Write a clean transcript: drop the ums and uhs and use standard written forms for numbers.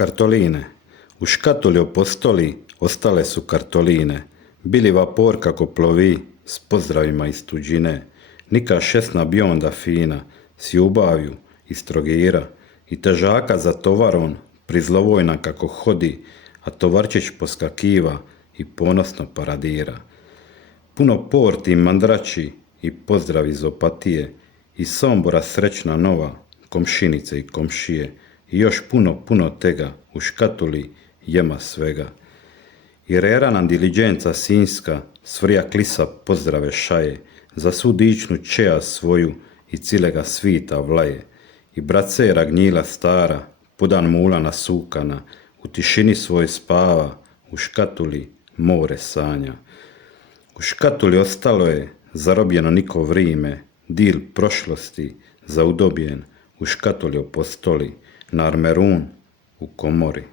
Kartoline. U škatuli opostoli ostale su kartoline. Bili vapor kako plovi s pozdravima iz tuđine. Nika šesna bionda fina s ljubavju iz Trogira i težaka za tovaron prizlovojna kako hodi, a tovarčić poskakiva i ponosno paradira. Puno porti i mandrači i pozdrav iz Opatije, iz Sombora srećna nova, komšinice i komšije, i još puno tega u škatuli jema svega. I rera nam diliđenca sinjska svrja klisa pozdrave šaje, za svu dičnu čeja svoju i cilega svita vlaje. I bracera gnjila stara, podan mula nasukana, u tišini svoj spava, u škatuli more sanja. U škatuli ostalo je zarobljeno niko vrime, dil prošlosti zaudobljen, u škatuli opostoli, na armerun u komori.